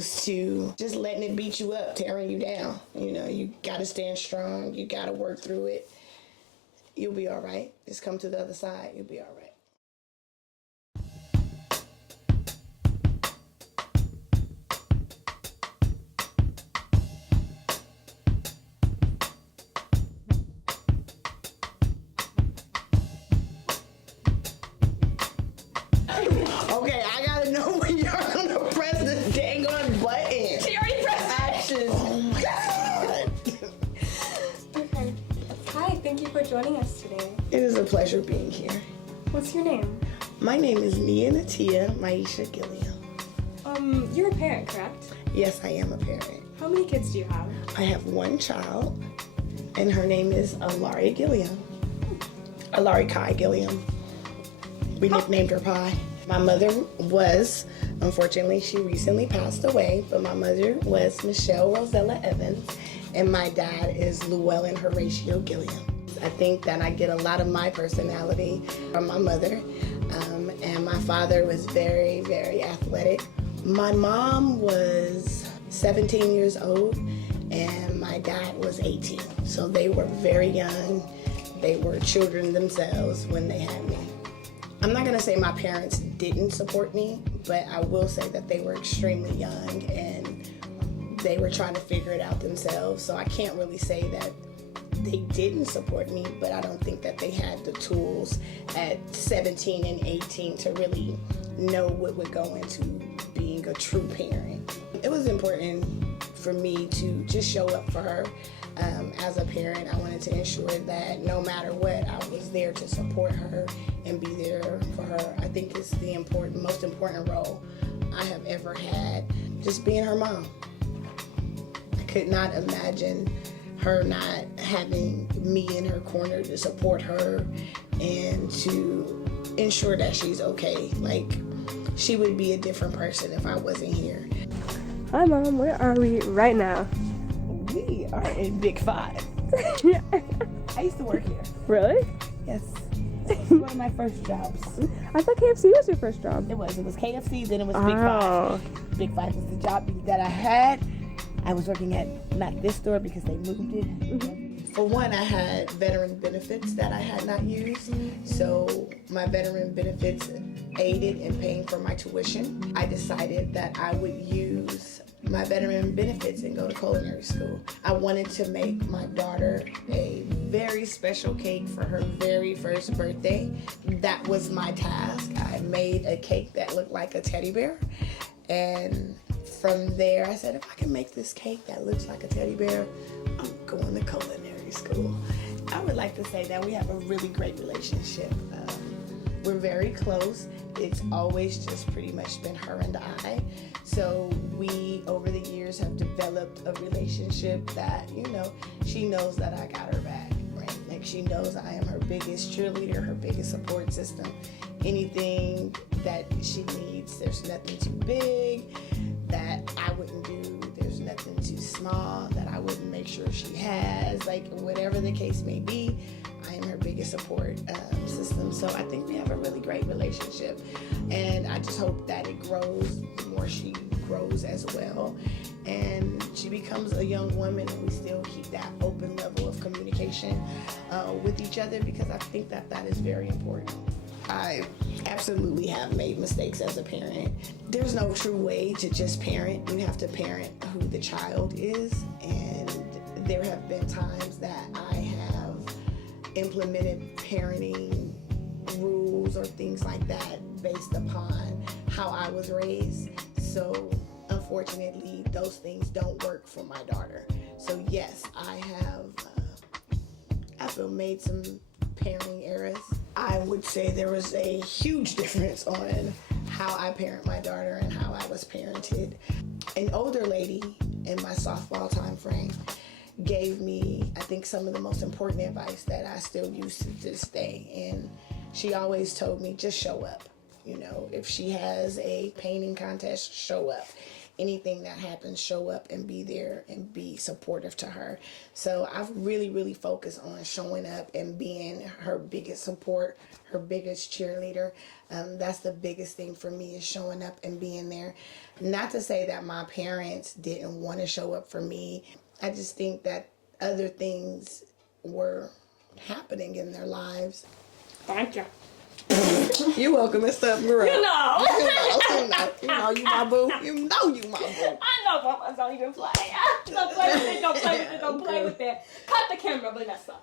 to just letting it beat you up, tearing you down. You know, you got to stand strong. You got to work through it. You'll be all right. Just come to the other side. You'll be all right. Okay, I gotta know when you're gonna press the dang on button. She already pressed it. Action. Oh my god. Okay. Hi, thank you for joining us today. It is a pleasure being here. What's your name? My name is Nia Natia Maisha Gilliam. You're a parent, correct? Yes, I am a parent. How many kids do you have? I have one child, and her name is Alari Gilliam. Alari Kai Gilliam. We nicknamed her Pie. My mother was, unfortunately, she recently passed away, but my mother was Michelle Rosella Evans, and my dad is Llewellyn Horatio Gilliam. I think that I get a lot of my personality from my mother, and my father was very, very athletic. My mom was 17 years old, and my dad was 18, so they were very young. They were children themselves when they had me. I'm not gonna say my parents didn't support me, but I will say that they were extremely young and they were trying to figure it out themselves. So I can't really say that they didn't support me, but I don't think that they had the tools at 17 and 18 to really know what would go into being a true parent. It was important for me to just show up for her. As a parent, I wanted to ensure that no matter what, I was there to support her and be there for her. I think it's the most important role I have ever had, just being her mom. I could not imagine her not having me in her corner to support her and to ensure that she's okay. Like, she would be a different person if I wasn't here. Hi, Mom. Where are we right now? We are in Big Five. I used to work here. Really? Yes. It was one of my first jobs. I thought KFC was your first job. It was KFC, then it was Big Five. Big Five was the job that I had. I was working at not this store because they moved it. Mm-hmm. For one, I had veteran benefits that I had not used. So my veteran benefits aided in paying for my tuition. I decided that I would use my veteran benefits and go to culinary school. I wanted to make my daughter a very special cake for her very first birthday. That was my task. I made a cake that looked like a teddy bear. And from there, I said, if I can make this cake that looks like a teddy bear, I'm going to culinary school. I would like to say that we have a really great relationship. We're very close. It's always just pretty much been her and I. So we, over the years, have developed a relationship that, you know, she knows that I got her back, right? Like, she knows I am her biggest cheerleader, her biggest support system. Anything that she needs, there's nothing too big that I wouldn't do. There's nothing too small that I wouldn't make sure she has. Like, whatever the case may be, I am her biggest support system. So I think we have a really great relationship, and I just hope that it grows the more she grows as well, and she becomes a young woman, and we still keep that open level of communication with each other, because I think that that is very important. I absolutely have made mistakes as a parent. There's no true way to just parent. You have to parent who the child is, and there have been times that I have implemented parenting rules or things like that based upon how I was raised. So unfortunately, those things don't work for my daughter. So yes, I have made some parenting errors. I would say there was a huge difference on how I parent my daughter and how I was parented. An older lady in my softball time frame gave me, I think, some of the most important advice that I still use to this day. And she always told me, just show up. You know, if she has a painting contest, show up. Anything that happens, show up and be there and be supportive to her. So I've really, really focused on showing up and being her biggest support, her biggest cheerleader. That's the biggest thing for me, is showing up and being there. Not to say that my parents didn't want to show up for me. I just think that other things were happening in their lives. Thank you. You're welcome. It's up, girl. You know. You know, you my boo. You know you my boo. I know mamas don't even play. Don't play with it. Don't play with it. Don't play with it. Cut the camera, Vanessa.